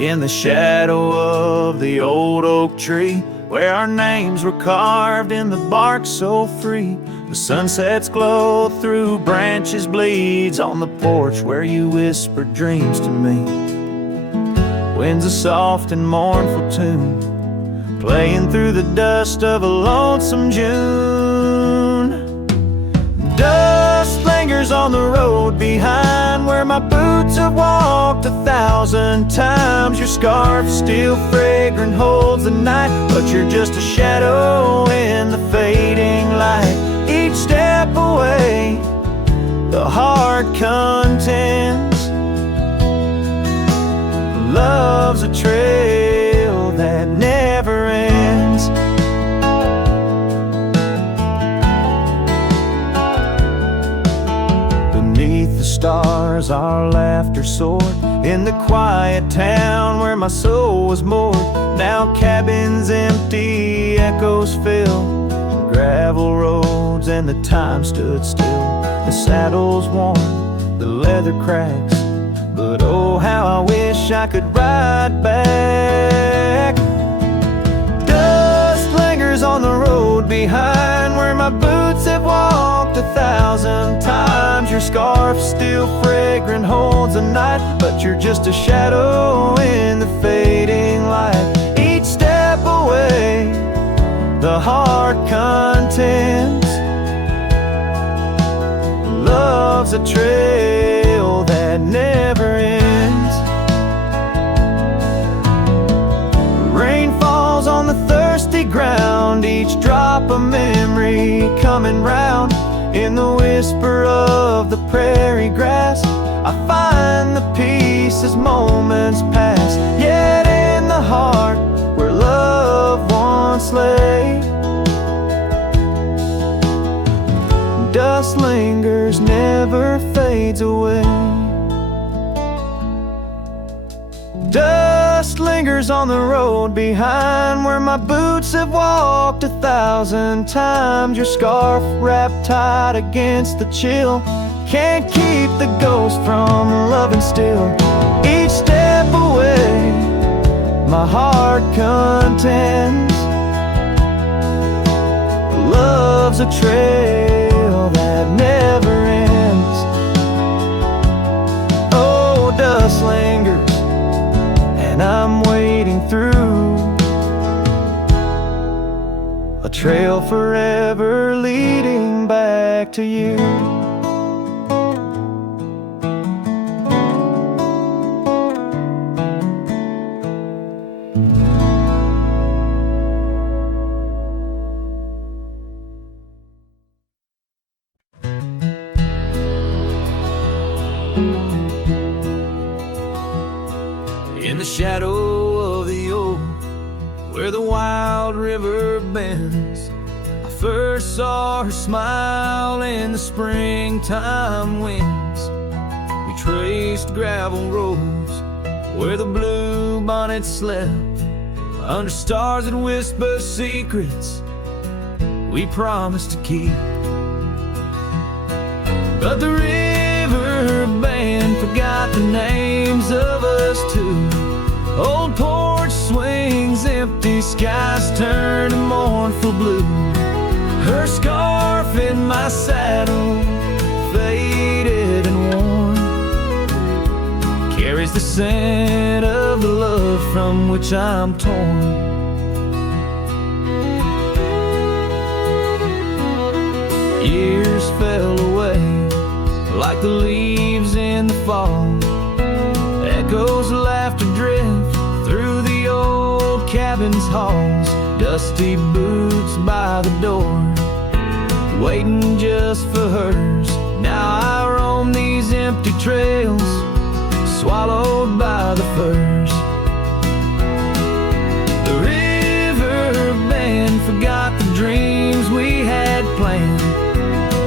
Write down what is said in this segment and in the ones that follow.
in the shadow of the old oak tree, where our names were carved in the bark so free. The sunset's glow through branches bleeds on the porch where you whispered dreams to me. Wind's a soft and mournful tune, playing through the dust of a lonesome June. Dust lingers on the road behind where my boots have walked 1,000 times. Your scarf still fragrant holds the night, but you're just a shadow in the fading light. Each step away, the heart contends. Love's a trail that never ends. Beneath the stars our laughter soared, in the quiet town where my soul was moored. Now cabins empty, echoes fill gravel roads, and the time stood still. The saddle's worn, the leather cracks, but oh how I wish I could ride back. Dust lingers on the road behind where my boots have walked 1,000 times. Your scarf still fragrant holds the night, but you're just a shadow in the fading light. Each step away, the heart contends. Love's a trail that never ends. Rain falls on the thirsty ground, each drop a memory coming round. In the whisper of the prairie grass, I find the peace as moments pass. Yet in the heart where love once lay, dust lingers, never fades away. Dust lingers on the road behind where my boots have walked 1,000 times. Your scarf wrapped tight against the chill can't keep the ghost from loving still. Each step away, my heart contends. Love's a trail that never ends. Oh, dust lingers, and I'm wading through a trail forever leading back to you. In the shadow of the oak, where the wild river bends, I first saw her smile in the springtime winds. We traced gravel roads where the blue bonnets slept, under stars that whisper secrets we promised to keep. But the river band forgot the names of us two. Old porch swings empty, skies turn to mournful blue. Her scarf in my saddle, faded and worn, carries the scent of the love from which I'm torn. Years fell away like the leaves in the fall. Echoes laughed adrift through the old cabin's halls. Dusty boots by the door, waiting just for hers. Now I roam these empty trails, swallowed by the firs. The river band forgot the dreams we had planned.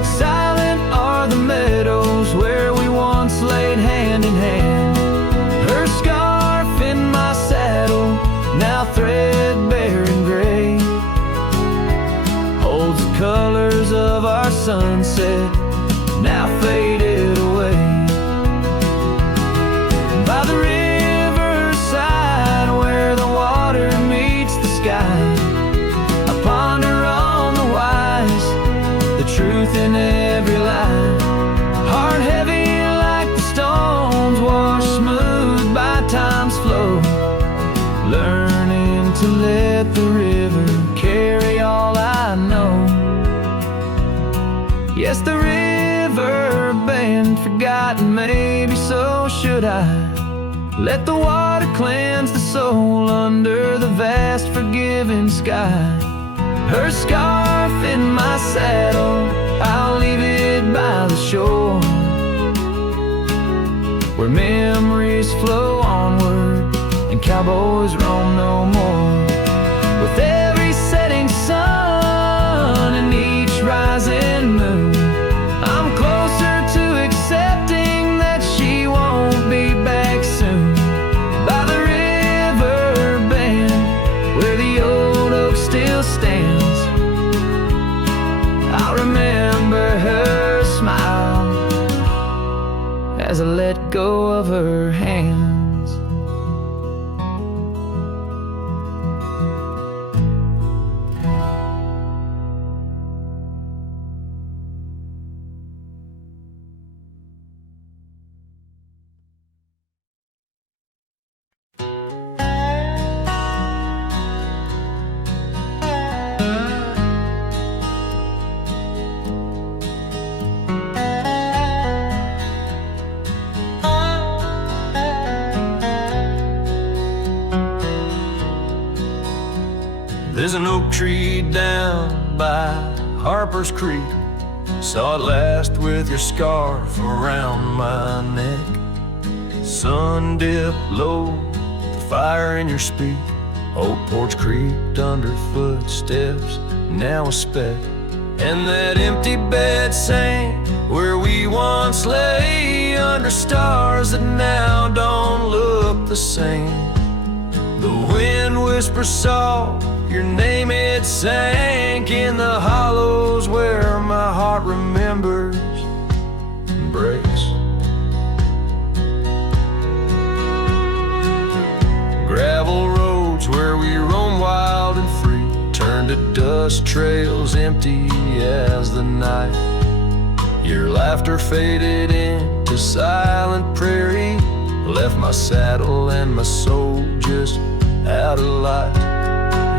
Silent are the meadows where we once laid hand in hand. Her scarf in my saddle, now threadbare and gray, holds the colors of our sunset, now faded away. By the river to let the river carry all I know. Yes, the river been forgotten, maybe so should I. Let the water cleanse the soul under the vast forgiving sky. Her scarf in my saddle, I'll leave it by the shore, where memories flow onward and cowboys roam no more. With every setting sun and each rising moon, I'm closer to accepting that she won't be back soon. By the river bend, where the old oak still stands, I'll remember her smile as I let go of her hands. There's an oak tree down by Harper's Creek. Saw it last with your scarf around my neck. Sun dipped low, the fire in your speak. Old porch creaked under footsteps, now a speck. And that empty bed sang where we once lay, under stars that now don't look the same. The wind whispers soft, your name it sank in the hollows where my heart remembers and breaks. Gravel roads where we roam wild and free turned to dust trails empty as the night. Your laughter faded into silent prairie, left my saddle and my soul just out of light.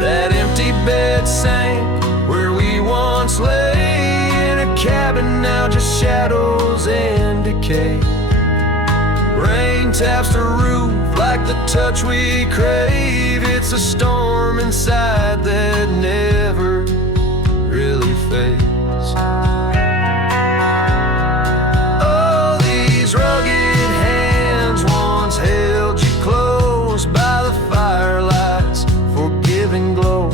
That empty bed sank where we once lay, in a cabin now just shadows and decay. Rain taps the roof like the touch we crave. It's a storm inside that never really fades. Oh, these rugged hands once held you close by the firelight's forgiving glow.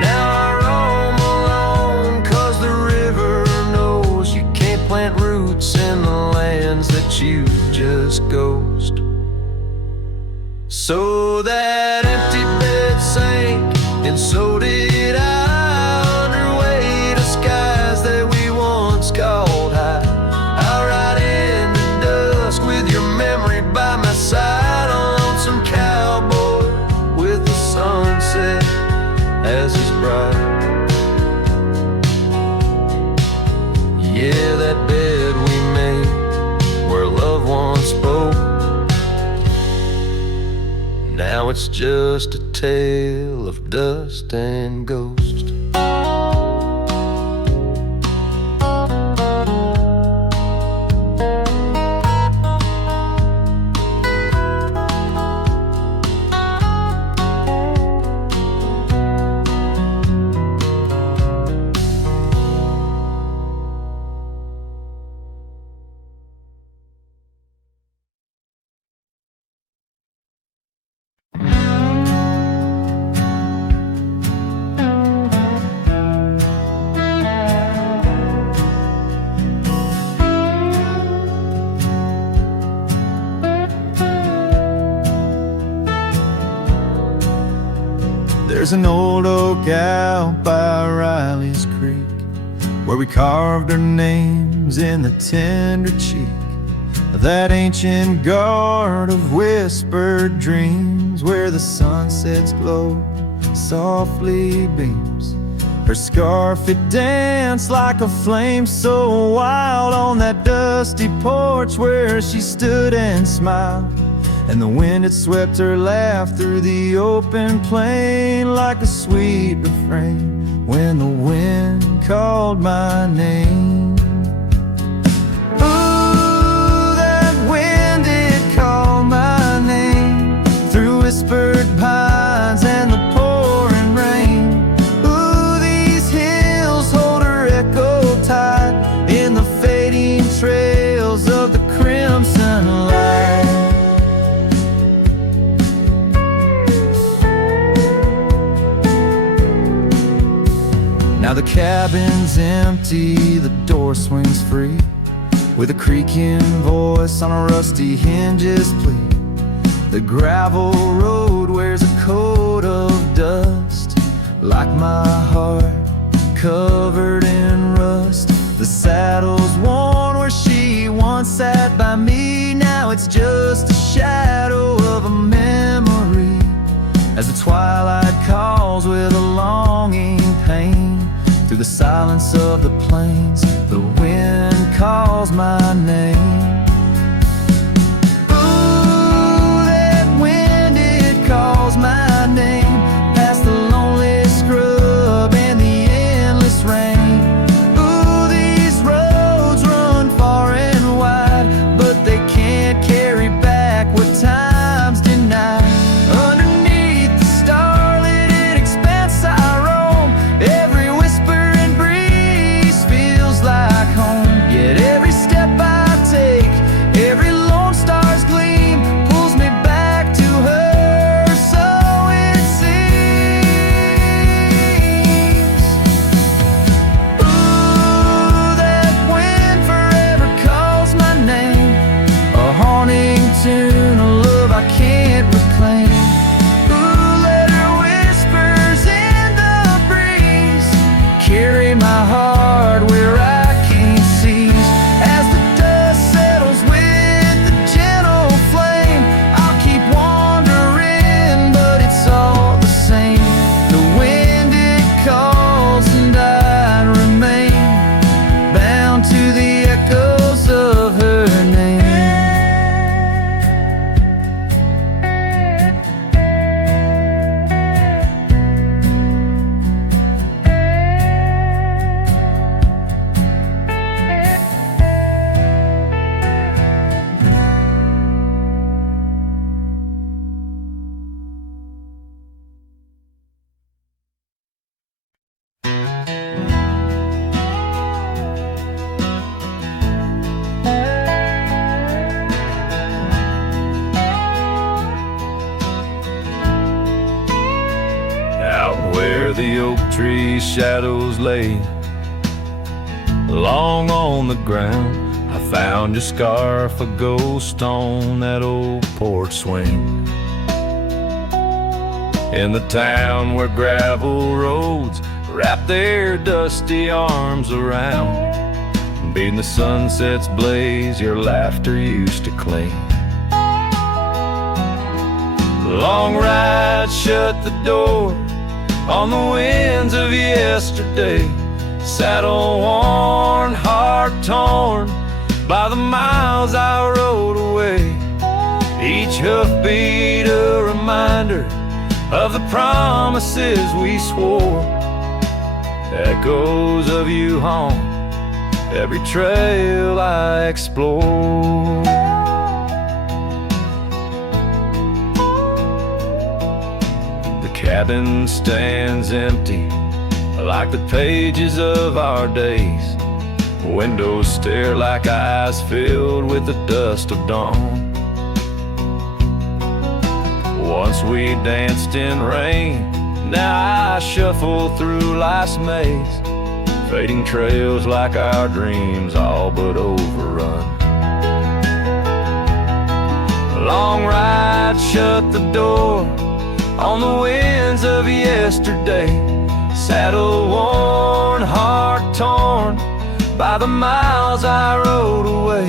Now I roam alone, 'cause the river knows you can't plant roots in the lands that you just ghost. So that empty bed sank, and so did I, under weight of skies that we once called high. I'll ride in the dusk with your memory by my side, a lonesome cowboy with the sunset as his bride. Yeah, that bed we made where love once spoke, now it's just a tale of dust and ghost. There's an old oak out by Riley's Creek, where we carved our names in the tender cheek of that ancient guard of whispered dreams, where the sunset's glow softly beams. Her scarf, it danced like a flame so wild on that dusty porch where she stood and smiled. and the wind had swept her laugh through the open plain like a sweet refrain when the wind called my name. Ooh, that wind did call my name through whispered pines and the pouring rain. Ooh, these hills hold her echo tight in the fading trails of the crimson light. Now the cabin's empty, the door swings free, with a creaking voice on a rusty hinge's plea. The gravel road wears a coat of dust, like my heart, covered in rust. The saddle's worn where she once sat by me, now it's just a shadow of a memory, as the twilight calls with a longing pain. Through the silence of the plains, the wind calls my name. Ooh, that wind, it calls my name, past the lonely scrub and the endless rain. Ooh, these roads run far and wide, but they can't carry back what time's denied. Underneath the starlit expanse I roam, every whisper and breeze feels like home. Yet every step I take, every lone star's gleam pulls me back to her, so it seems. Ooh, that wind forever calls my name, a haunting tune, a love I can't reclaim. Ooh, let her whispers in the breeze carry my heart where I can't seize. As the dust settles with the gentle flame, I'll keep wandering, but it's all the same. The wind, it calls and I remain bound to the echoes of her name. Out where the oak tree shadows lay, long on the ground, I found your scarf, a ghost on that old porch swing. In the town where gravel roads wrap their dusty arms around, beating the sunset's blaze, your laughter used to cling. Long ride shut the door on the winds of yesterday, saddle worn, heart torn by the miles I rode away. Each hoofbeat a reminder of the promises we swore, echoes of you haunt every trail I explore. The cabin stands empty like the pages of our days. Windows stare like eyes filled with the dust of dawn. Once we danced in rain, now I shuffle through life's maze, fading trails like our dreams all but overrun. Long ride shut the door on the winds of yesterday, saddle worn, heart torn by the miles I rode away.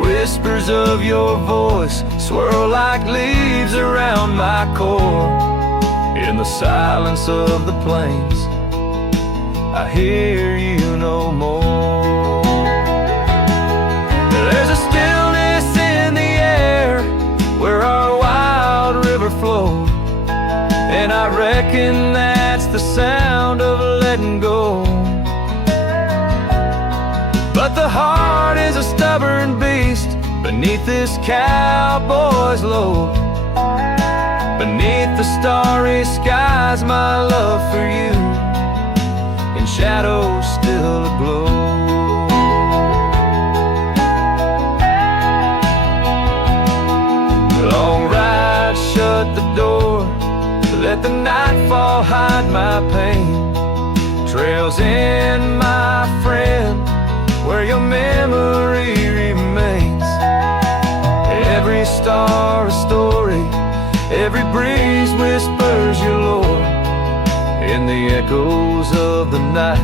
Whispers of your voice swirl like leaves around my core. In the silence of the plains, I hear you no more. There's a stillness in the air, I reckon that's the sound of letting go. But the heart is a stubborn beast beneath this cowboy's load. Beneath the starry skies, my love for you in shadows still aglow. Long ride, shut the door, let the nightfall hide my pain. Trails in, my friend, where your memory remains. Every star a story, every breeze whispers your lore. In the echoes of the night,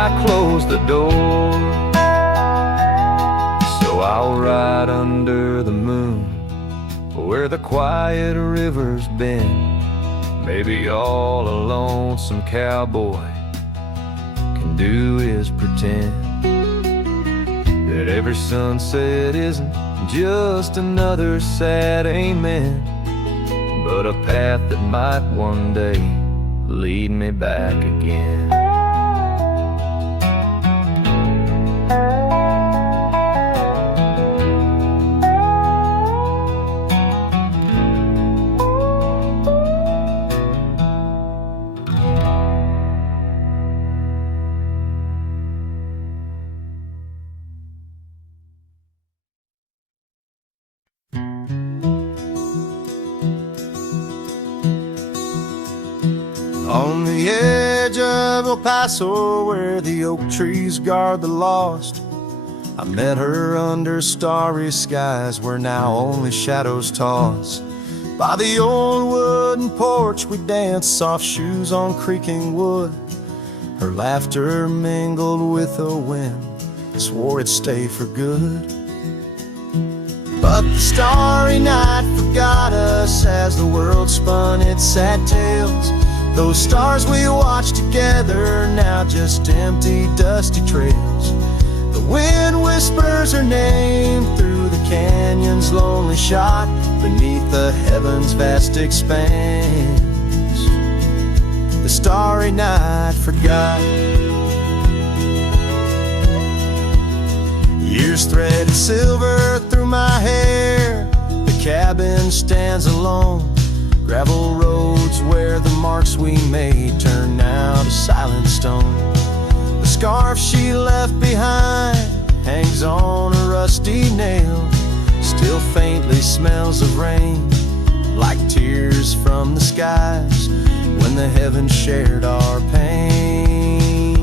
I close the door. So I'll ride under the moon, where the quiet river's bend. Maybe all a lonesome cowboy can do is pretend that every sunset isn't just another sad amen, but a path that might one day lead me back again. On the edge of El Paso, where the oak trees guard the lost, I met her under starry skies where now only shadows toss. By the old wooden porch we danced, soft shoes on creaking wood. Her laughter mingled with the wind, swore it'd stay for good. But the starry night forgot us as the world spun its sad tales. Those stars we watched together, now just empty, dusty trails. The wind whispers her name through the canyon's lonely shot, beneath the heaven's vast expanse. The starry night forgot. Years threaded silver through my hair. The cabin stands alone. Gravel roads where the marks we made turn now to silent stone. The scarf she left behind hangs on a rusty nail, still faintly smells of rain, like tears from the skies when the heavens shared our pain.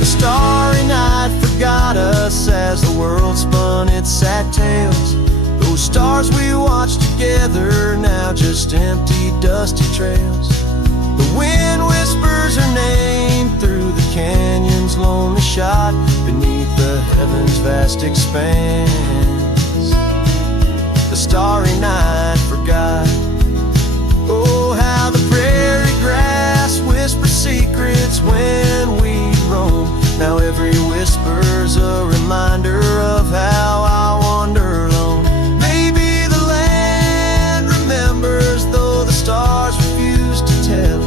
The starry night forgot us as the world spun its sad tales. Those stars we watched together, now just empty, dusty trails. The wind whispers her name through the canyon's lonely shot, beneath the heaven's vast expanse. The starry night forgot. Oh, how the prairie grass whispers secrets when we roam. Now every whisper's a reminder of how I wander alone. Maybe the land remembers, though the stars refuse to tell,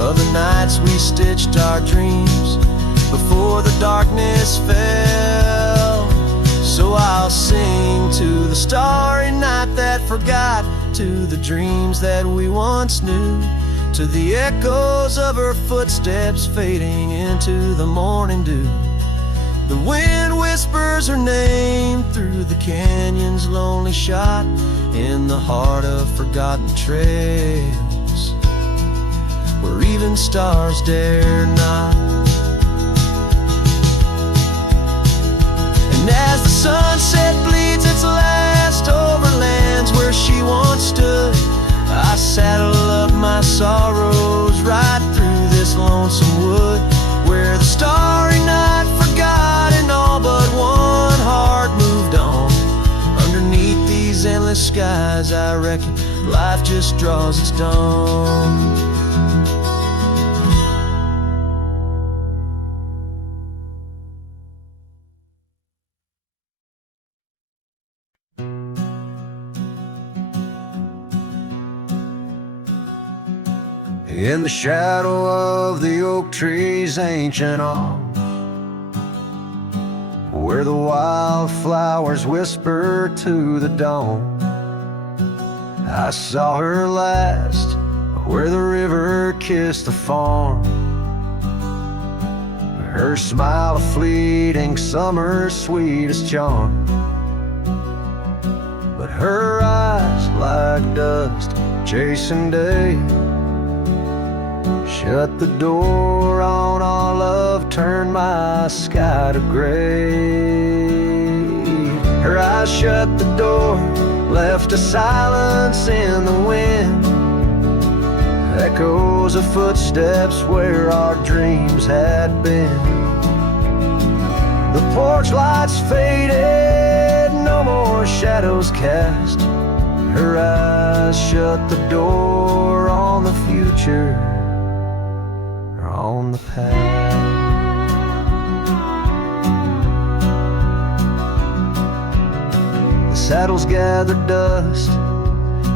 of the nights we stitched our dreams before the darkness fell. So I'll sing to the starry night that forgot, to the dreams that we once knew, to the echoes of her footsteps fading into the morning dew. The wind whispers her name through the canyon's lonely shot, in the heart of forgotten trails, where even stars dare not. And as the sunset bleeds its last over lands where she once stood, I saddle up my sorrows right through this lonesome wood, where the starry night forgot and all but one heart moved on. Underneath these endless skies, I reckon life just draws its dawn. in the shadow of the oak tree's ancient arms, where the wildflowers whisper to the dawn. I saw her last where the river kissed the farm. Her smile a fleeting summer's sweetest charm, but her eyes like dust chasing day shut the door on our love, turned my sky to gray. Her eyes shut the door, left a silence in the wind, echoes of footsteps where our dreams had been. The porch lights faded, no more shadows cast. Her eyes shut the door on the future, or on the past. The saddles gather dust,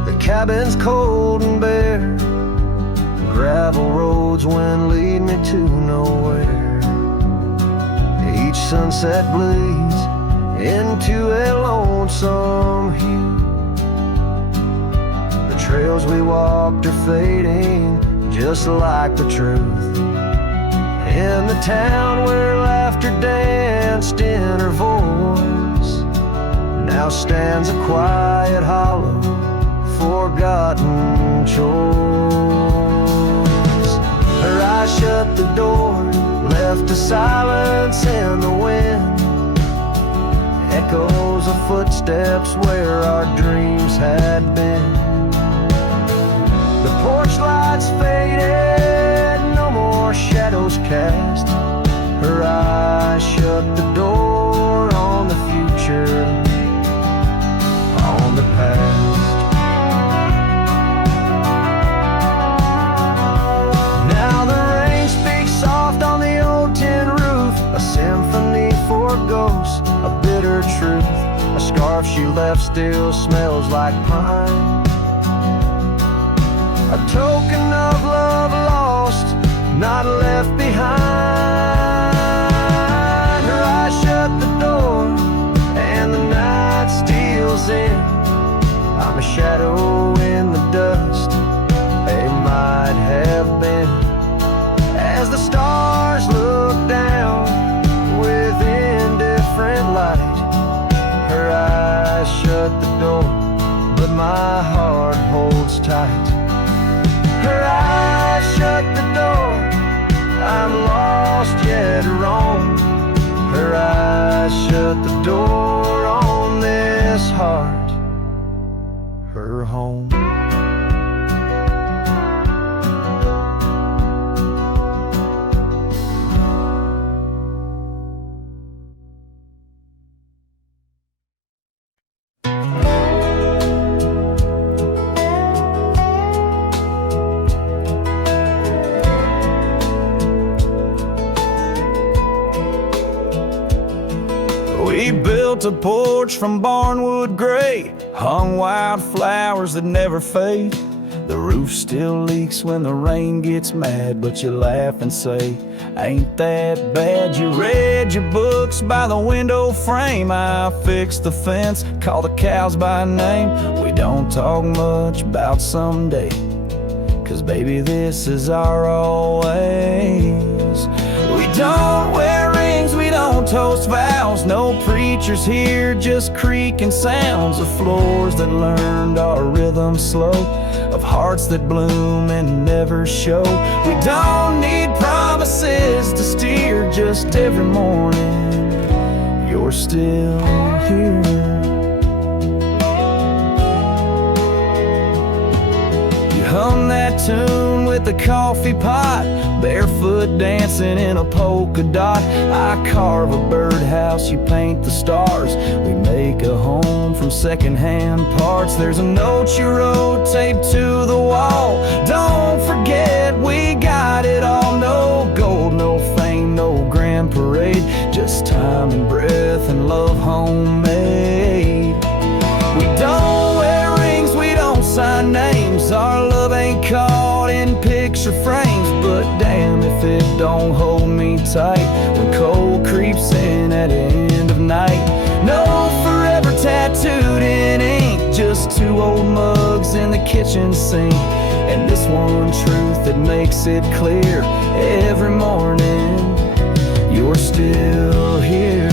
the cabin's cold and bare. Gravel roads when lead me to nowhere. Each sunset bleeds into a lonesome hue. The trails we walked are fading just like the truth. In the town where laughter danced in her voice, now stands a quiet hollow, forgotten choice. Her eyes shut the door, left a silence in the wind, echoes of footsteps where our dreams had been. The porch lights faded, no more shadows cast. Her eyes shut the door on the future, on the past. Now the rain speaks soft on the old tin roof, a symphony for ghosts, a bitter truth. A scarf she left still smells like pine, a token of love lost, not left behind. Her eyes shut the door and the night steals in. I'm a shadow in the dust, a might have been. As the stars look down with indifferent light, her eyes shut the door, but my heart holds tight. Her eyes shut the door, I'm lost yet wrong. Her eyes shut the door on this heart, her home. We built a porch from barnwood gray, hung wildflowers that never fade. The roof still leaks when the rain gets mad, but you laugh and say, ain't that bad? You read your books by the window frame, I fixed the fence, call the cows by name. We don't talk much about someday, 'cause baby this is our always. We don't wear rings, we don't toast vows, no preachers here, just creaking sounds of floors that learned our rhythm slow, of hearts that bloom and never show. We don't need promises to steer, just every morning you're still here. You hum that tune with the coffee pot, barefoot dancing in a polka dot. I carve a birdhouse, you paint the stars, we make a home from secondhand parts. There's a note you wrote taped to the wall, don't forget we got it all. No gold, no fame, no grand parade, just time and breath and love homemade. We don't wear rings, we don't sign names, our love ain't caught in picture don't hold me tight when cold creeps in at the end of night. No forever tattooed in ink, just two old mugs in the kitchen sink, and this one truth that makes it clear every morning: you're still here.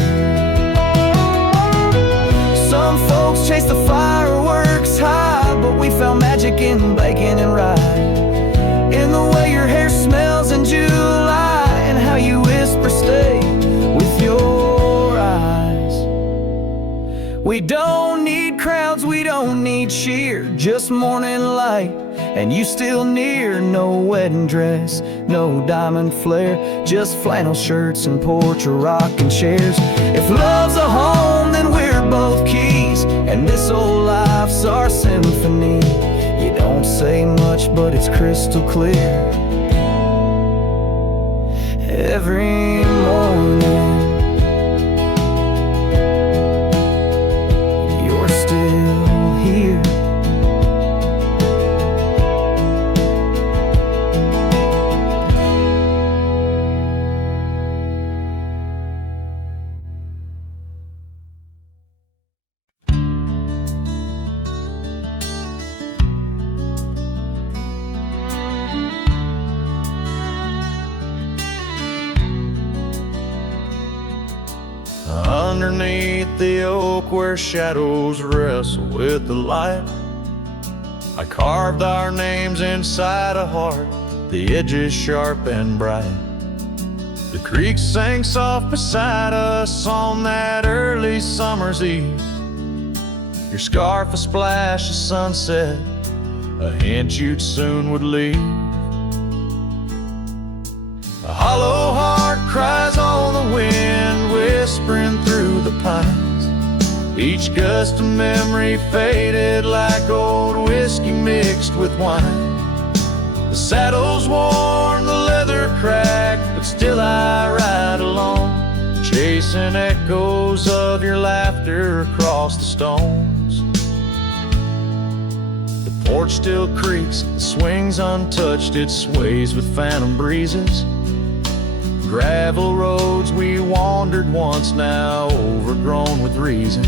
Some folks chase the fireworks high, but we found magic in bacon and rye, in the way your hair smells in July, and how you whisper stay with your eyes. We don't need crowds, we don't need cheer, just morning light, and you still near. No wedding dress, no diamond flare, just flannel shirts and porch or rocking chairs. If love's a home, then we're both keys, and this old life's our symphony. You don't say much, but it's crystal clear every morning. You're still here. Underneath the oak where shadows wrestle with the light, I carved our names inside a heart, the edges sharp and bright. The creek sang soft beside us on that early summer's eve, your scarf a splash of sunset, a hint you'd soon would leave. A hollow heart cries on the wind, whispering through the pines. Each gust of memory faded like old whiskey mixed with wine. The saddle's worn, the leather cracked, but still I ride along, chasing echoes of your laughter across the stones. The porch still creaks, the swing's untouched, it sways with phantom breezes. Gravel roads we wandered once, now overgrown with reason.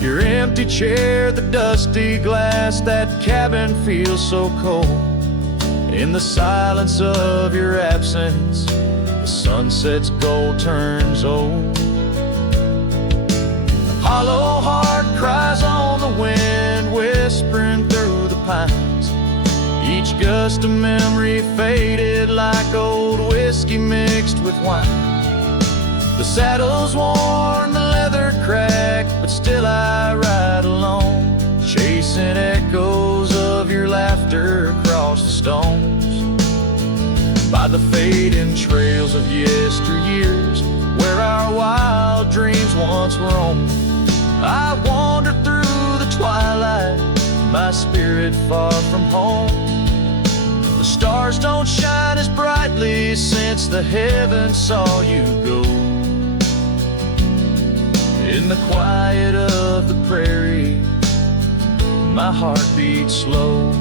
Your empty chair, the dusty glass, that cabin feels so cold. In the silence of your absence, the sunset's gold turns old. A hollow heart cries on the wind, whispering through the pines. Each gust of memory faded like old whiskey mixed with wine. The saddle's worn, the leather cracked, but still I ride alone, chasing echoes of your laughter across the stones. By the fading trails of yesteryears, where our wild dreams once roamed, I wander through the twilight, my spirit far from home. The stars don't shine as brightly since the heavens saw you go. In the quiet of the prairie, my heart beats slow.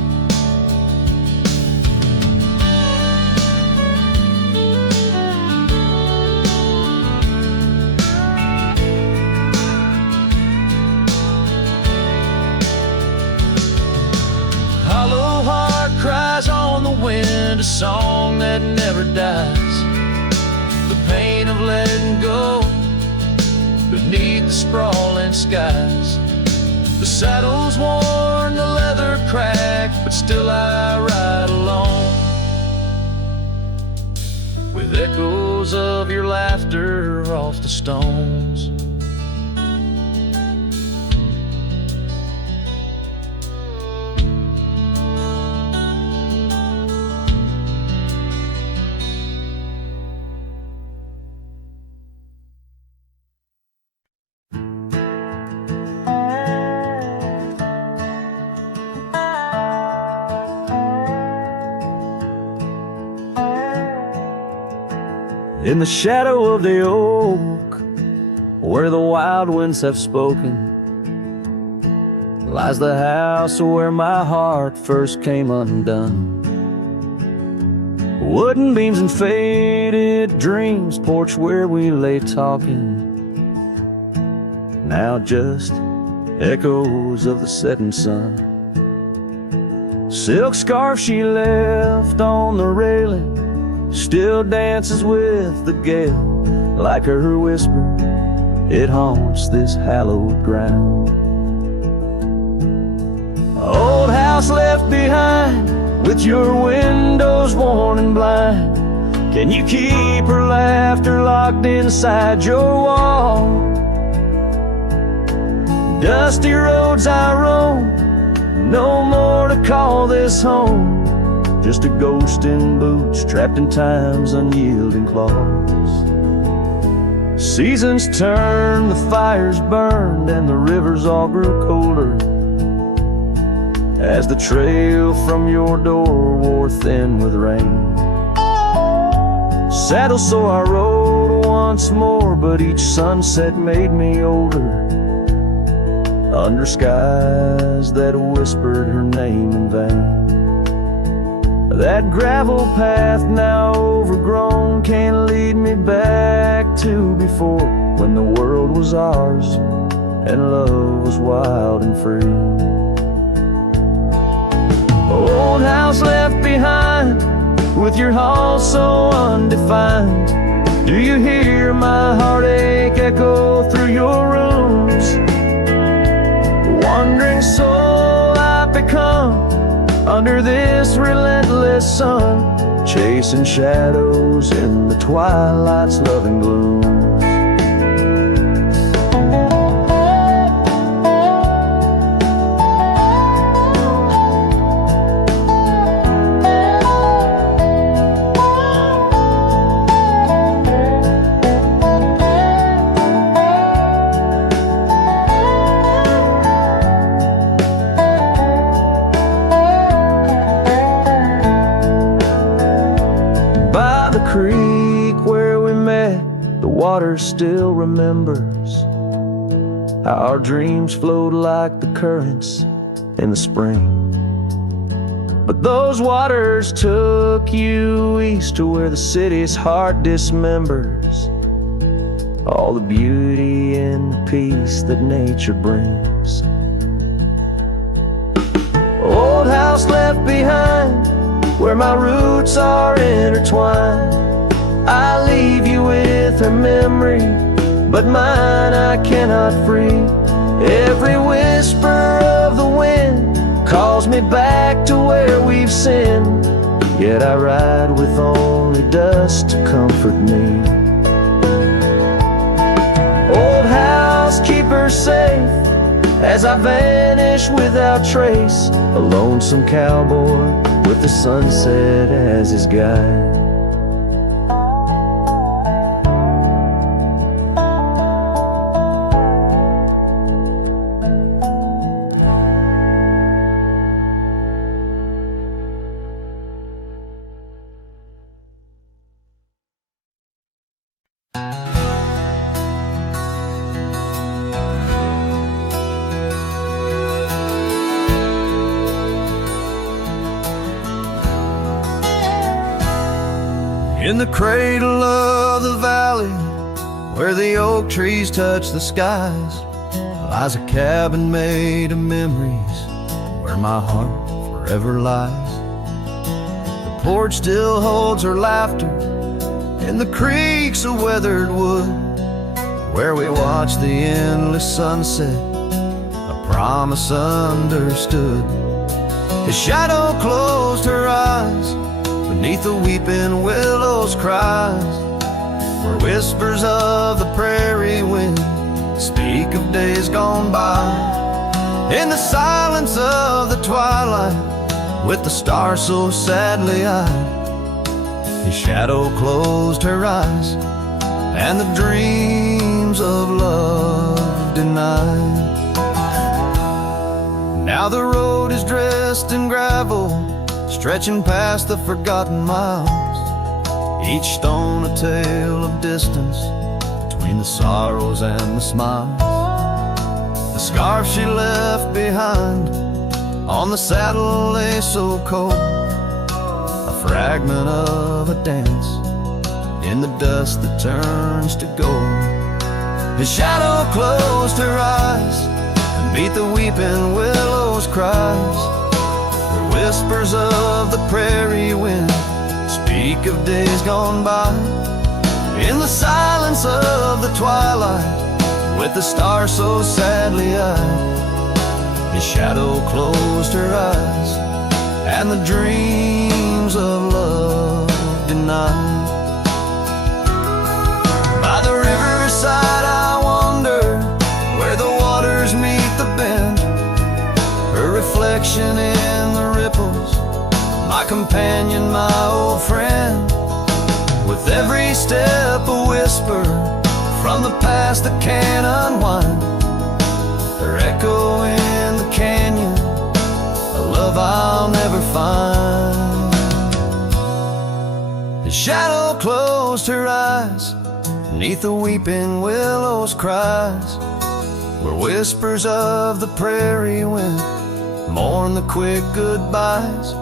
Hollow heart cries on the wind, a song that never dies. The pain of letting go beneath the sprawling skies. The saddle's worn, the leather cracked, but still I ride alone, with echoes of your laughter off the stones. In the shadow of the oak, where the wild winds have spoken, lies the house where my heart first came undone. Wooden beams and faded dreams, porch where we lay talking. Now just echoes of the setting sun. Silk scarf she left on the railing still dances with the gale. Like her whisper, it haunts this hallowed ground. Old house left behind, with your windows worn and blind. Can you keep her laughter locked inside your wall? Dusty roads I roam, no more to call this home. Just a ghost in boots, trapped in time's unyielding claws. Seasons turned, the fires burned, and the rivers all grew colder as the trail from your door wore thin with rain. Saddle so I rode once more, but each sunset made me older, under skies that whispered her name in vain. That gravel path now overgrown can't lead me back to before, when the world was ours and love was wild and free. Old house left behind, with your hall so undefined. Do you hear my heartache echo through your rooms? Wandering soul I've become under this relentless sun, chasing shadows in the twilight's loving gloom. Water still remembers how our dreams flowed like the currents in the spring. But those waters took you east to where the city's heart dismembers all the beauty and the peace that nature brings. Old house left behind, where my roots are intertwined. I leave you with her memory, but mine I cannot free. Every whisper of the wind calls me back to where we've sinned, yet I ride with only dust to comfort me. Old house, keep her safe as I vanish without trace, a lonesome cowboy with the sunset as his guide. In the cradle of the valley, where the oak trees touch the skies, lies a cabin made of memories, where my heart forever lies. The porch still holds her laughter in the creaks of weathered wood, where we watch the endless sunset, a promise understood. His shadow closed her eyes beneath the weeping willows' cries, where whispers of the prairie wind speak of days gone by. In the silence of the twilight, with the stars so sadly eyed, his shadow closed her eyes, and the dreams of love denied. Now the road is dressed in gravel, stretching past the forgotten miles, each stone a tale of distance between the sorrows and the smiles. The scarf she left behind on the saddle lay so cold, a fragment of a dance in the dust that turns to gold. His shadow closed her eyes and beat the weeping willow's cries. The whispers of the prairie wind speak of days gone by. In the silence of the twilight, with the stars so sadly eyed, his shadow closed her eyes, and the dreams of love denied. By the riverside I wander, where the waters meet the bend, her reflection in the ripples, my companion, my old friend. With every step a whisper from the past that can't unwind, her echo in the canyon, a love I'll never find. His shadow closed her eyes beneath the weeping willow's cries, where whispers of the prairie wind mourn the quick goodbyes.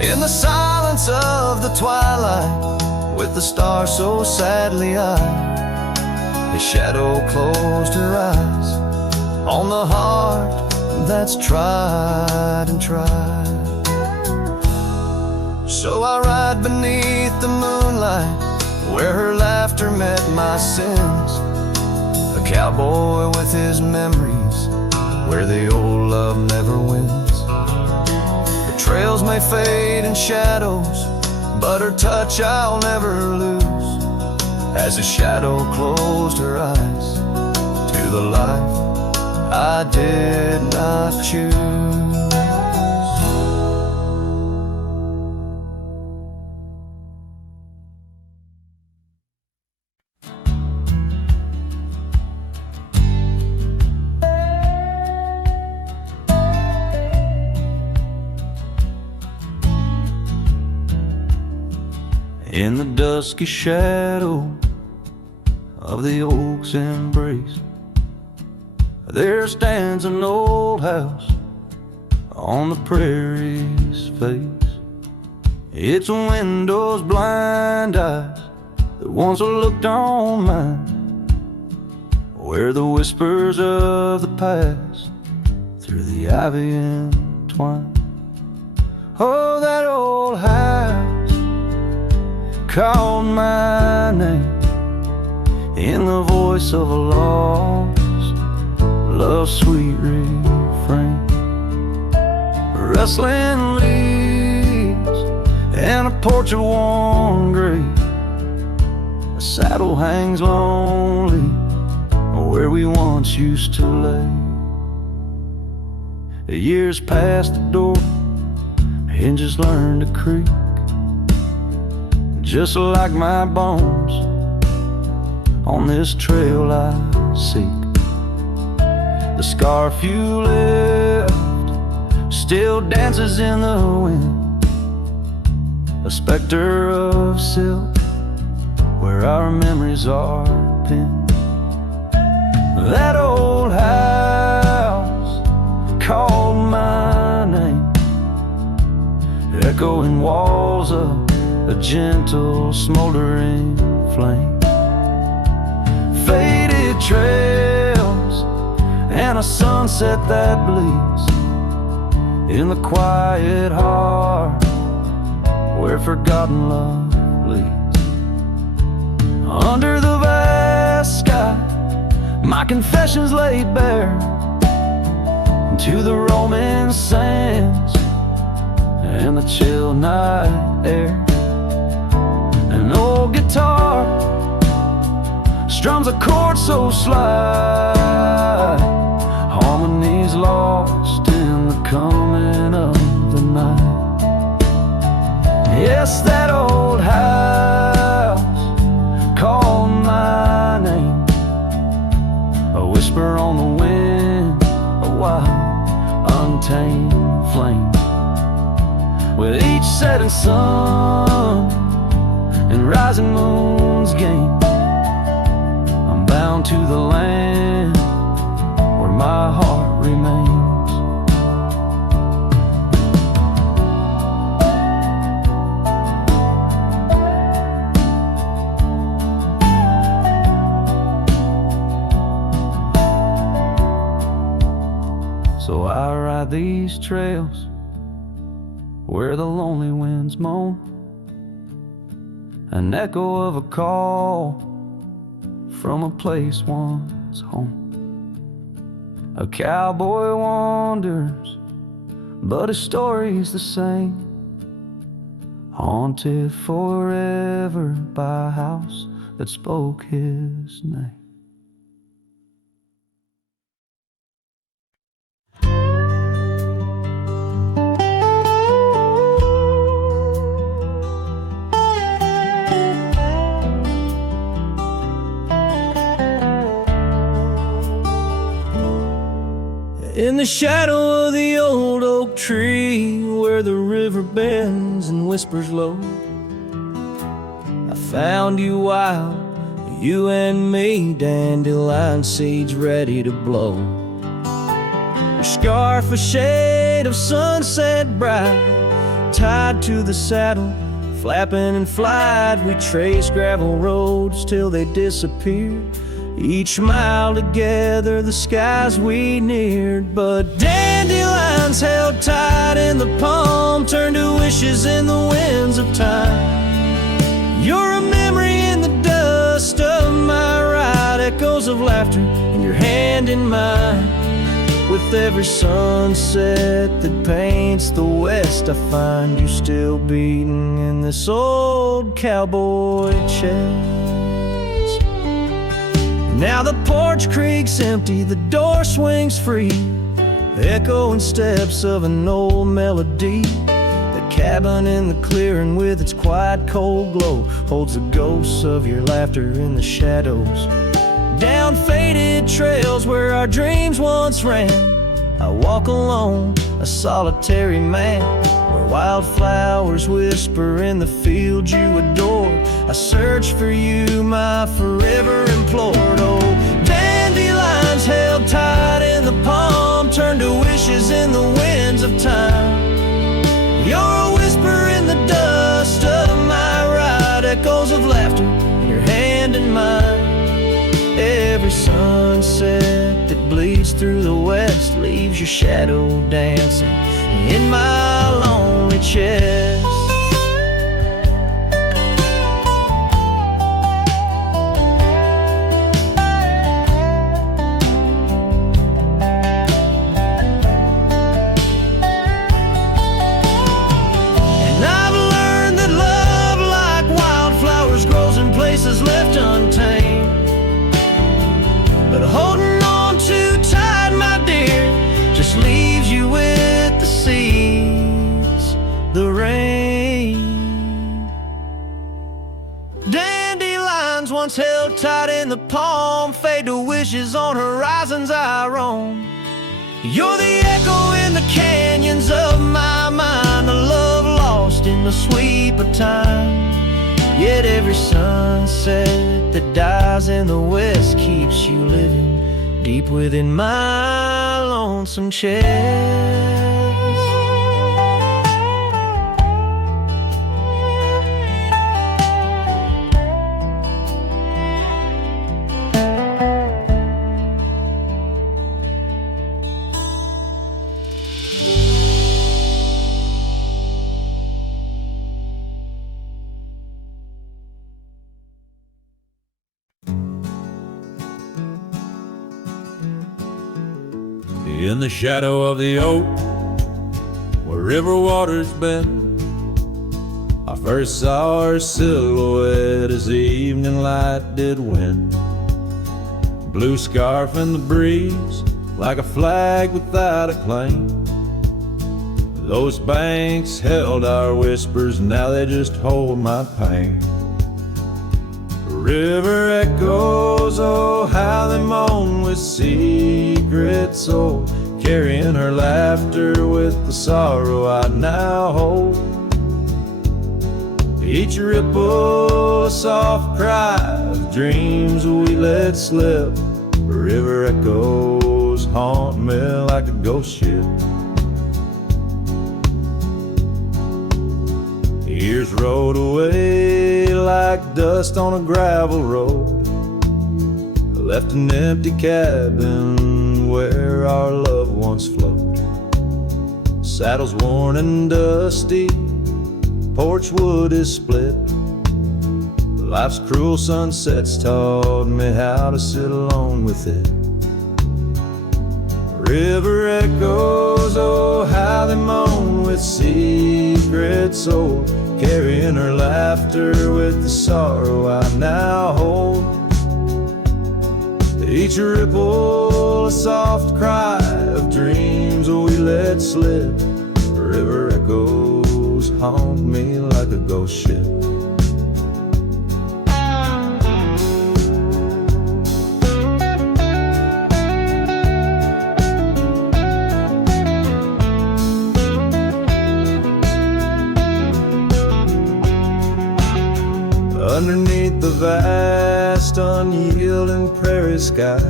In the silence of the twilight, with the stars so sadly eyed, his shadow closed her eyes on the heart that's tried and tried. So I ride beneath the moonlight, where her laughter met my sins, a cowboy with his memories, where the old love never wins. The trails may fade in shadows, but her touch I'll never lose, as a shadow closed her eyes to the life I did not choose. In the dusky shadow of the oak's embrace, there stands an old house on the prairie's face. Its windows blind eyes that once looked on mine, where the whispers of the past through the ivy entwine. Oh, that old house called my name in the voice of a lost love's sweet refrain. Rustling leaves and a porch of worn grape, a saddle hangs lonely where we once used to lay. The years past the door, hinges learned to creak, just like my bones on this trail I seek. The scarf you left still dances in the wind, a specter of silk where our memories are pinned. That old house called my name, echoing walls of a gentle smoldering flame. Faded trails and a sunset that bleeds in the quiet heart where forgotten love leads. Under the vast sky, my confessions laid bare to the roaming sands and the chill night air. An old guitar strums a chord so slight, harmonies lost in the coming of the night. Yes, that old house called my name, a whisper on the wind, a wild, untamed flame. With each setting sun and rising moon's game, I'm bound to the land where my heart remains. ride these trails where the lonely winds moan, an echo of a call from a place once home. A cowboy wanders, but his story's the same, haunted forever by a house that spoke his name. In the shadow of the old oak tree, where the river bends and whispers low, I found you wild, you and me, dandelion seeds ready to blow. Your scarf a shade of sunset bright, tied to the saddle, flapping in flight. We traced gravel roads till they disappeared, each mile together the skies we neared. But dandelions held tight in the palm turned to wishes in the winds of time. You're a memory in the dust of my ride, echoes of laughter in your hand in mine. With every sunset that paints the west, I find you still beating in this old cowboy chest. Now the porch creaks empty, the door swings free, echoing steps of an old melody. The cabin in the clearing with its quiet cold glow holds the ghosts of your laughter in the shadows. Down faded trails where our dreams once ran, I walk alone, a solitary man, where wildflowers whisper in the fields you adore. I search for you, my forever implored. Oh, dandelions held tight in the palm turn to wishes in the winds of time. You're a whisper in the dust of my ride, echoes of laughter in your hand in mine. Every sunset that bleeds through the west leaves your shadow dancing in my lonely chest. And I've learned that love, like wildflowers, grows in places left untamed. But holding on too tight, my dear, just leaves you with the seas, the rain. Dandelions once held tight in the palm fade to wishes on horizons I roam. You're the echo in the canyons of my mind, a love lost in the sweep of time. Yet every sunset that dies in the west keeps you living deep within my lonesome chest. In the shadow of the oak, where river waters bend, I first saw her silhouette as the evening light did win. Blue scarf in the breeze, like a flag without a claim. Those banks held our whispers, now they just hold my pain. River echoes, oh how they moan with secret soul, carrying her laughter with the sorrow I now hold. Each ripple a soft cry of dreams we let slip. River echoes haunt me like a ghost ship. Years rode away like dust on a gravel road, left an empty cabin where our love once flowed. Saddle's worn and dusty, porch wood is split. Life's cruel sunsets taught me how to sit alone with it. River echoes, oh how they moan with secrets old, carrying her laughter with the sorrow I now hold. Each ripple a soft cry of dreams we let slip. River echoes haunt me like a ghost ship. Underneath the vast, unyielding prairie sky,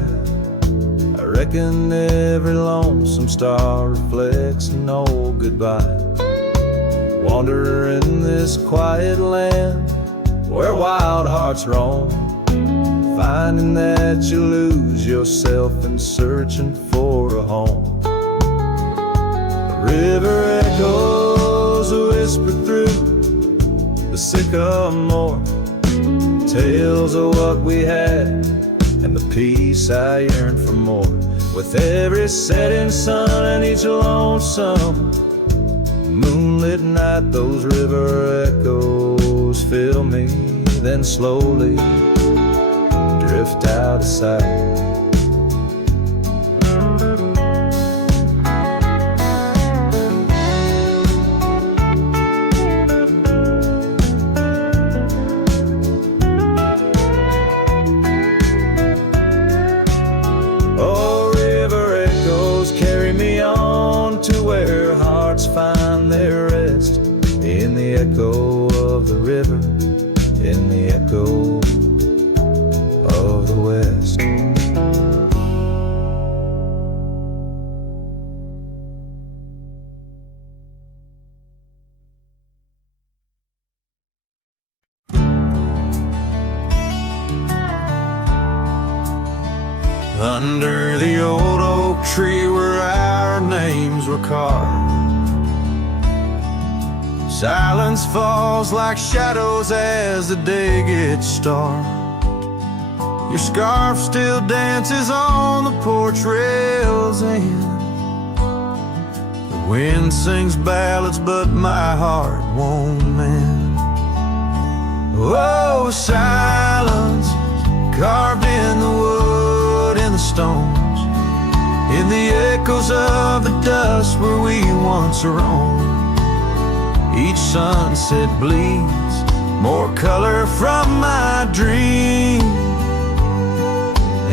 I reckon every lonesome star reflects an old goodbye. Wander in this quiet land where wild hearts roam, finding that you lose yourself in searching for a home. The river echoes whisper through the sycamore, tales of what we had and the peace I yearned for more. With every setting sun and each lonesome moonlit night, those river echoes fill me, then slowly drift out of sight. Find their rest in the echo of the river, in the echo of the West. Under the old oak tree where our names were carved, silence falls like shadows as the day gets dark. Your scarf still dances on the porch rails and the wind sings ballads, but my heart won't mend. Oh, silence carved in the wood, in the stones, in the echoes of the dust where we once roamed. Each sunset bleeds more color from my dream,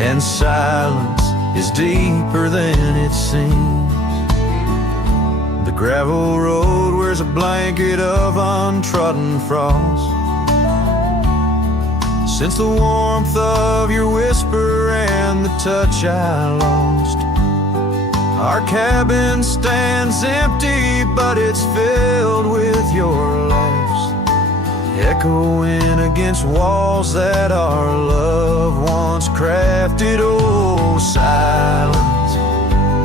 and silence is deeper than it seems. The gravel road wears a blanket of untrodden frost. Since the warmth of your whisper and the touch I lost, our cabin stands empty, but it's filled with your laughs, echoing against walls that our love once crafted. Oh, silence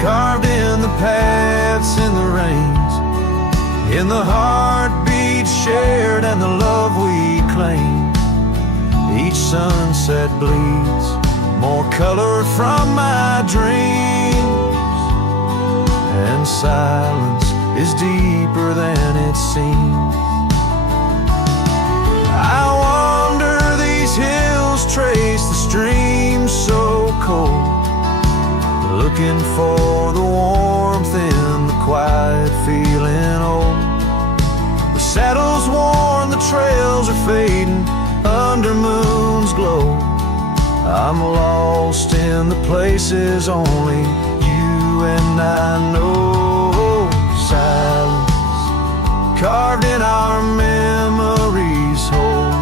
carved in the paths, in the rains, in the heartbeats shared and the love we claim. Each sunset bleeds more color from my dreams, and silence is deeper than it seems. I wander these hills, trace the streams so cold, looking for the warmth in the quiet, feeling old. The saddle's worn, the trails are fading under moon's glow. I'm lost in the places only you and I know. Silence carved in our memories hold,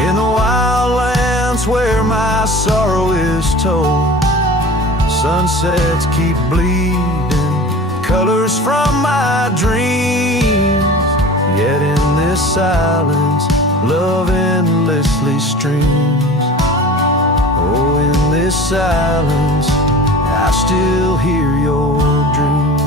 in the wildlands where my sorrow is told. Sunsets keep bleeding colors from my dreams, yet in this silence love endlessly streams. Oh, in this silence I still hear your dreams.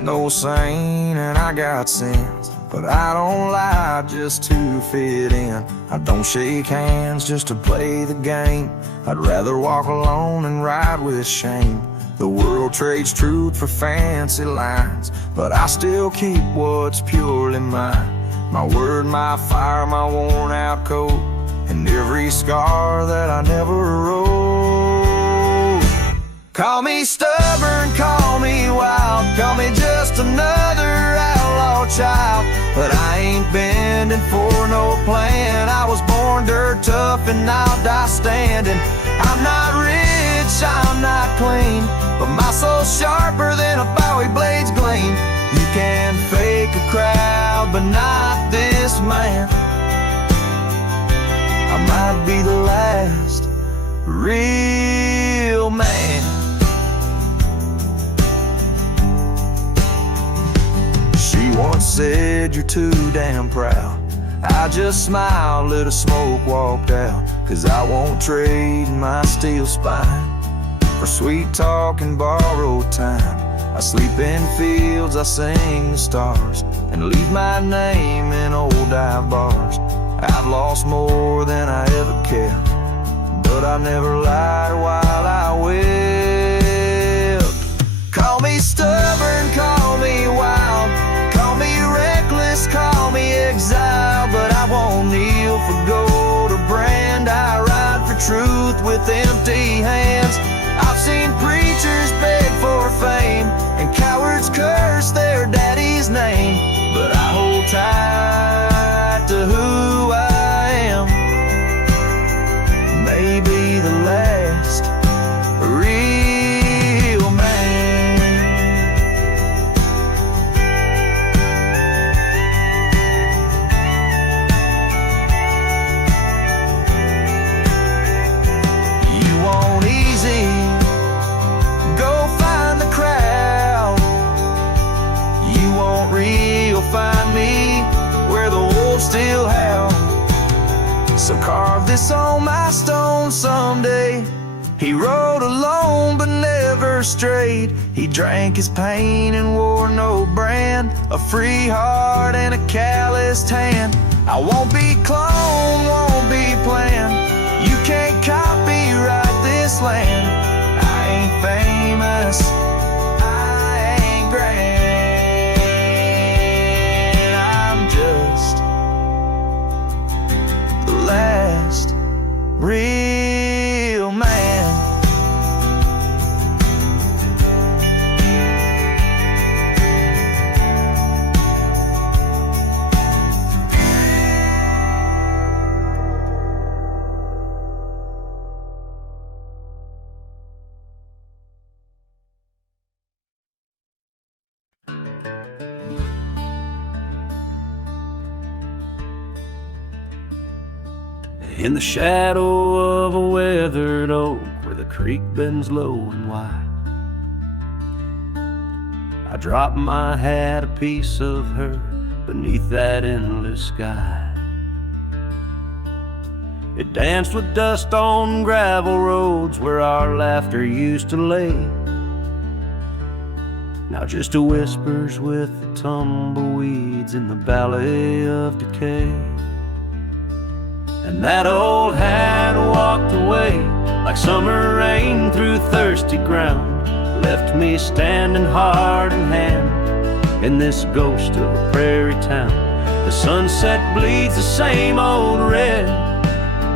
ain't no saint and I got sins, but I don't lie just to fit in. I don't shake hands just to play the game. I'd rather walk alone and ride with shame. The world trades truth for fancy lines, but I still keep what's purely mine. My word, my fire, my worn out coat, and every scar that I never wrote. Call me stubborn, call me wild, call me just another outlaw child, but I ain't bending for no plan. I was born dirt tough and I'll die standing. I'm not rich, I'm not clean, but my soul's sharper than a Bowie blade's gleam. You can fake a crowd, but not this man. I might be the last real man. She once said, you're too damn proud. I just smiled, lit a smoke, walked out, 'cause I won't trade my steel spine for sweet talk and borrowed time. I sleep in fields, I sing the stars, and leave my name in old dive bars. I've lost more than I ever kept, but I never lied while I wept. Call me stubborn, call me wild, call me reckless, call me exile, but I won't kneel for gold or brand. I ride for truth with empty hands. I've seen preachers beg for fame and cowards curse their daddy's name, but I hold tight to who I am. Maybe the last real man. You want easy? Go find the crowd. You want real? Find me where the wolves still howl. So carve this on my stone someday. He rode alone but never strayed. He drank his pain and wore no brand. A free heart and a calloused hand. I won't be cloned, won't be planned. You can't copyright this land. I ain't famous, I ain't grand. I'm just the last real man. In the shadow of a weathered oak where the creek bends low and wide, I drop my hat, a piece of her, beneath that endless sky. It danced with dust on gravel roads where our laughter used to lay. Now just a whispers with the tumbleweeds in the valley of decay. And that old hat walked away like summer rain through thirsty ground, left me standing heart in hand in this ghost of a prairie town. The sunset bleeds the same old red,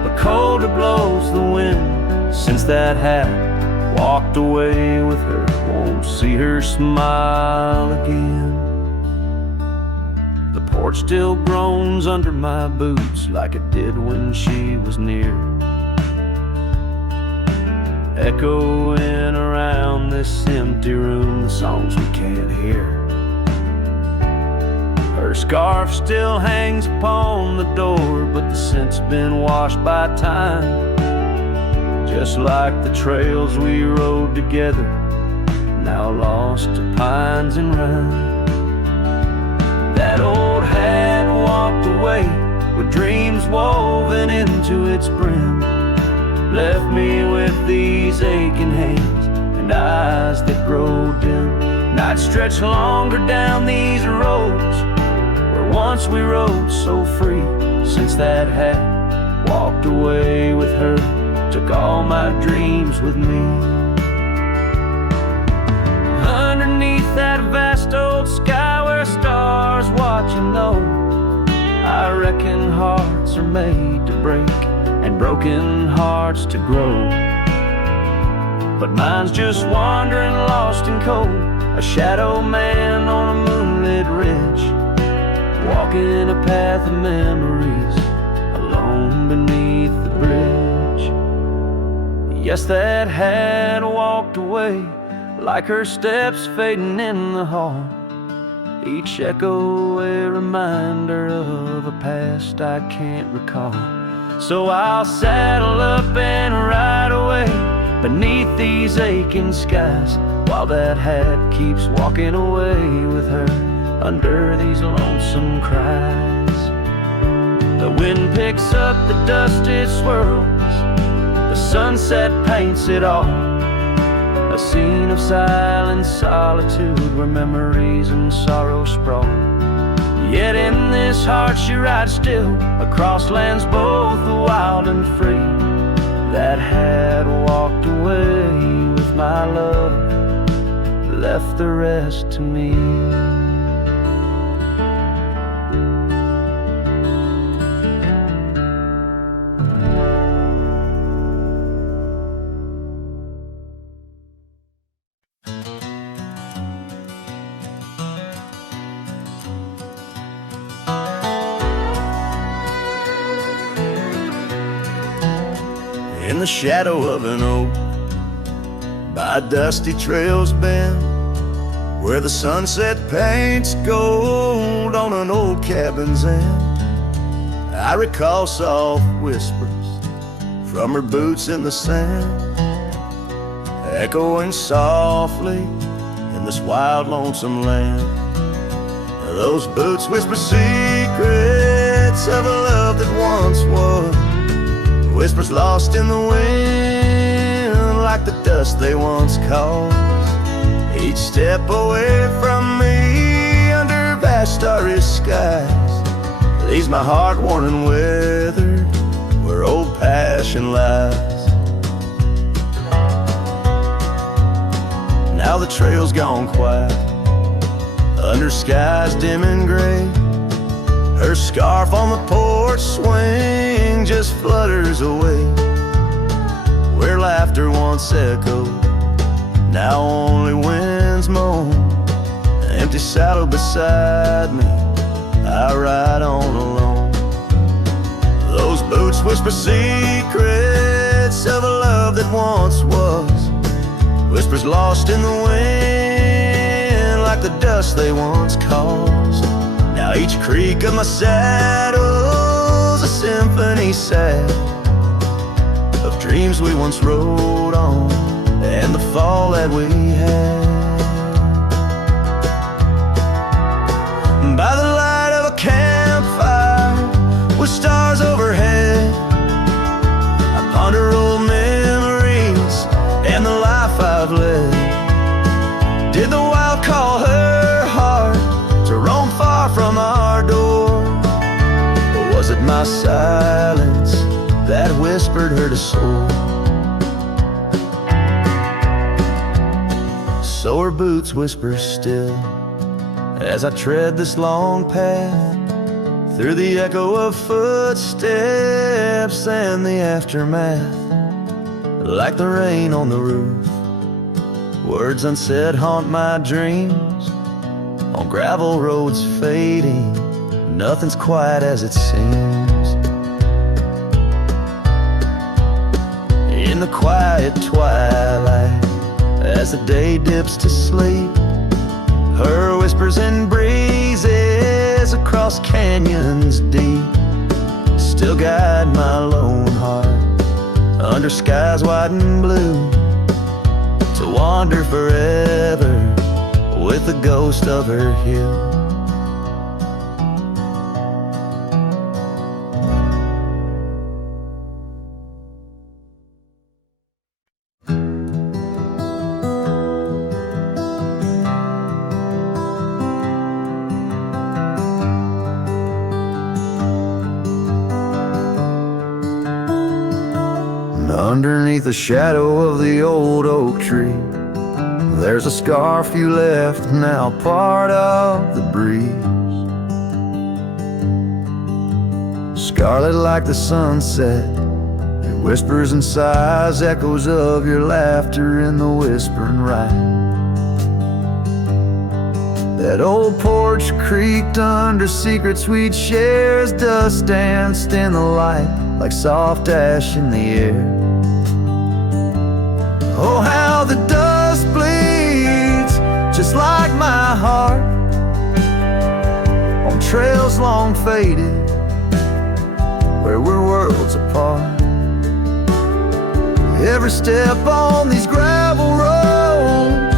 but colder blows the wind. Since that hat walked away with her, won't see her smile again. The porch still groans under my boots like it did when she was near, echoing around this empty room the songs we can't hear. Her scarf still hangs upon the door, but the scent's been washed by time, just like the trails we rode together, now lost to pines and rime. That old hat walked away with dreams woven into its brim, left me with these aching hands and eyes that grow dim. Nights stretch longer down these roads where once we rode so free. Since that hat walked away with her, took all my dreams with me. Underneath that vast old sky where stars watch and know, I reckon hearts are made to break and broken hearts to grow. But mine's just wandering lost and cold, a shadow man on a moonlit ridge, walking a path of memories alone beneath the bridge. Yes, that had walked away like her steps fading in the hall, each echo a reminder of a past I can't recall. So I'll saddle up and ride away beneath these aching skies, while that hat keeps walking away with her under these lonesome cries. The wind picks up the dust it swirls, the sunset paints it all, a scene of silent solitude where memories and sorrow sprawl. Yet in this heart she rides still, across lands both wild and free. That had walked away with my love, left the rest to me. In the shadow of an oak, by dusty trails bend, where the sunset paints gold on an old cabin's end, I recall soft whispers from her boots in the sand, echoing softly in this wild, lonesome land. Those boots whisper secrets of a love that once was, whispers lost in the wind like the dust they once caused. Each step away from me under vast starry skies leaves my heart worn and weathered where old passion lies. Now the trail's gone quiet under skies dim and gray. Her scarf on the porch swing just flutters away. Where laughter once echoed, now only winds moan. An empty saddle beside me, I ride on alone. Those boots whisper secrets of a love that once was, whispers lost in the wind like the dust they once caused. Now each creak of my saddle's a symphony sad of dreams we once rode on and the fall that we had. By the light of a campfire with stars overhead, I ponder old memories and the life I've led. Did the wild call her heart to roam far from our door? Or was it my silence that whispered her to soar? So her boots whisper still as I tread this long path through the echo of footsteps and the aftermath. Like the rain on the roof, words unsaid haunt my dreams. On gravel roads fading, nothing's quite as it seems. In the quiet twilight, as the day dips to sleep, her whispers and breezes across canyons deep still guide my lone heart under skies white and blue, to wander forever with the ghost of her hill. underneath the shadow of the old oak tree. There's a scarf you left, now part of the breeze. Scarlet like the sunset, it whispers and sighs, echoes of your laughter in the whispering ride. That old porch creaked under secrets we'd share as dust danced in the light like soft ash in the air. Oh, how the dust bleeds just like my heart on trails long faded where we're worlds apart. Every step on these gravel roads,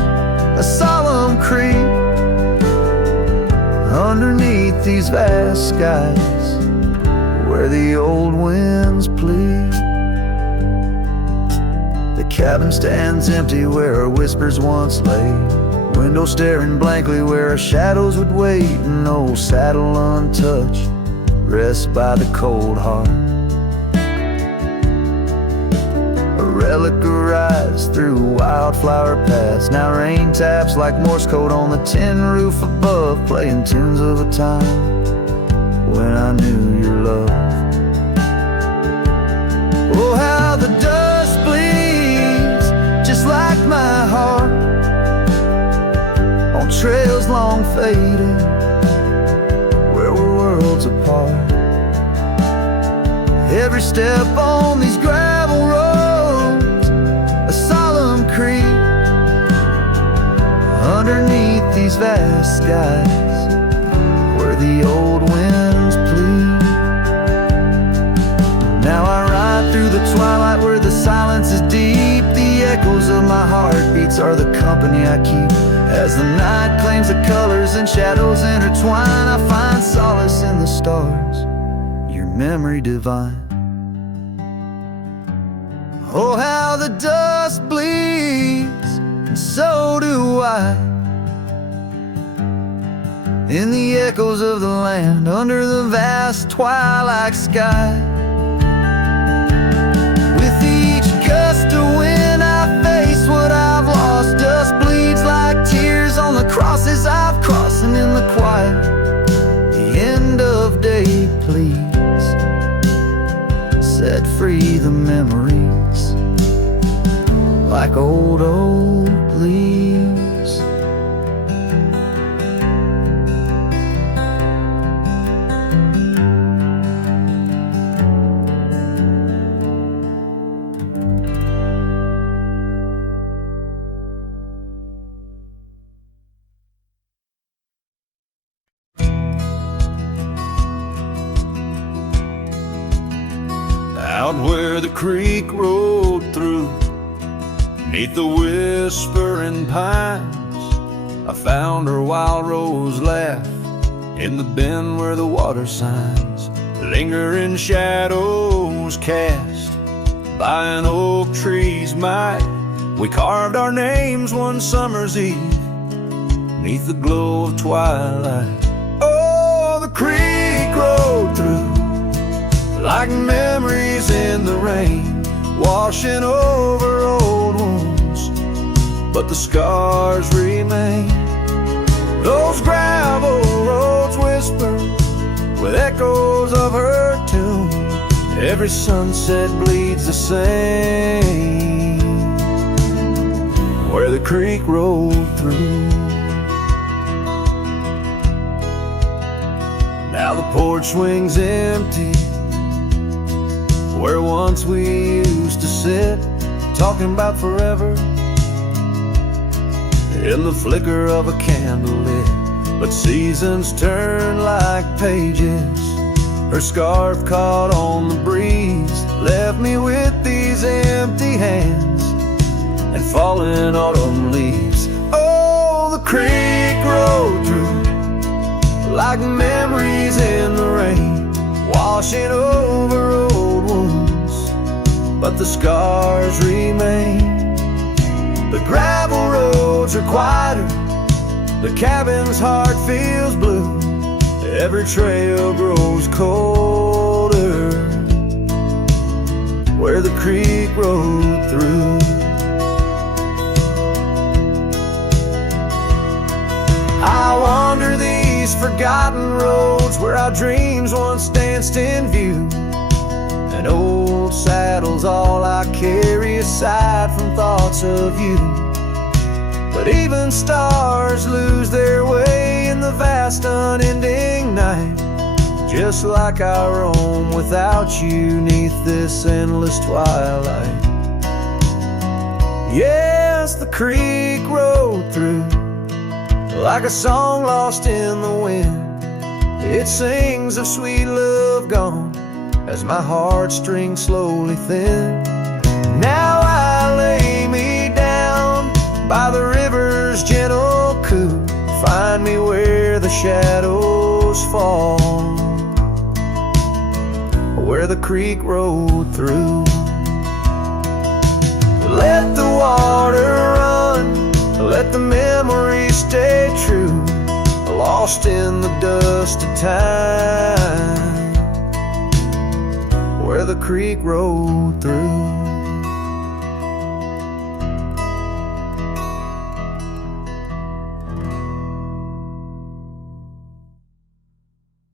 a solemn creep underneath these vast skies where the old winds plead. The cabin stands empty where our whispers once lay, window staring blankly where our shadows would wait. An old saddle untouched rests by the cold heart, a relic arrives through wildflower paths. Now rain taps like Morse code on the tin roof above, playing tunes of a time when I knew your love. Oh, how the dust bleeds just like my heart on trails long faded where we're worlds apart. Every step on these gravel roads, a solemn creep underneath these vast skies where the old winds plead. Now I ride through the twilight where the silence is deep. The echoes of my heartbeats are the company I keep. As the night claims the colors and shadows intertwine, I find solace in the stars, your memory divine. Oh, how the dust bleeds, and so do I, in the echoes of the land under the vast twilight sky. With each gust of wind I face what I've lost. Dust bleeds like tears on the crosses I've crossed, and in the quiet, the end of day please set free the memories like old leaves. Out where the creek rolled through, neath the whispering pines, I found her wild rose laugh in the bend where the water signs linger in shadows cast by an oak tree's might. We carved our names one summer's eve neath the glow of twilight. Oh, the creek rolled through like memories in the rain, washing over old wounds, but the scars remain. Those gravel roads whisper with echoes of her tune. Every sunset bleeds the same where the creek rolled through. Now the porch swings empty where once we used to sit, talking about forever in the flicker of a candle lit. But seasons turn like pages. Her scarf caught on the breeze left me with these empty hands and falling autumn leaves. Oh, the creek rolled through like memories in the rain, washing over old wounds, but the scars remain. The gravel roads are quieter, the cabin's heart feels blue. Every trail grows colder where the creek rode through. I wander these forgotten roads where our dreams once danced in view. An old saddle's all I carry aside from thoughts of you. But even stars lose their way in the vast unending night, just like I roam without you neath this endless twilight. Yes, the creek rode through like a song lost in the wind. It sings of sweet love gone as my heartstrings slowly thin. Now I lay me down by the river's gentle coo. Find me where the shadows fall, where the creek rode through. Let the water run, let the memories stay true, lost in the dust of time, where the creek rode through.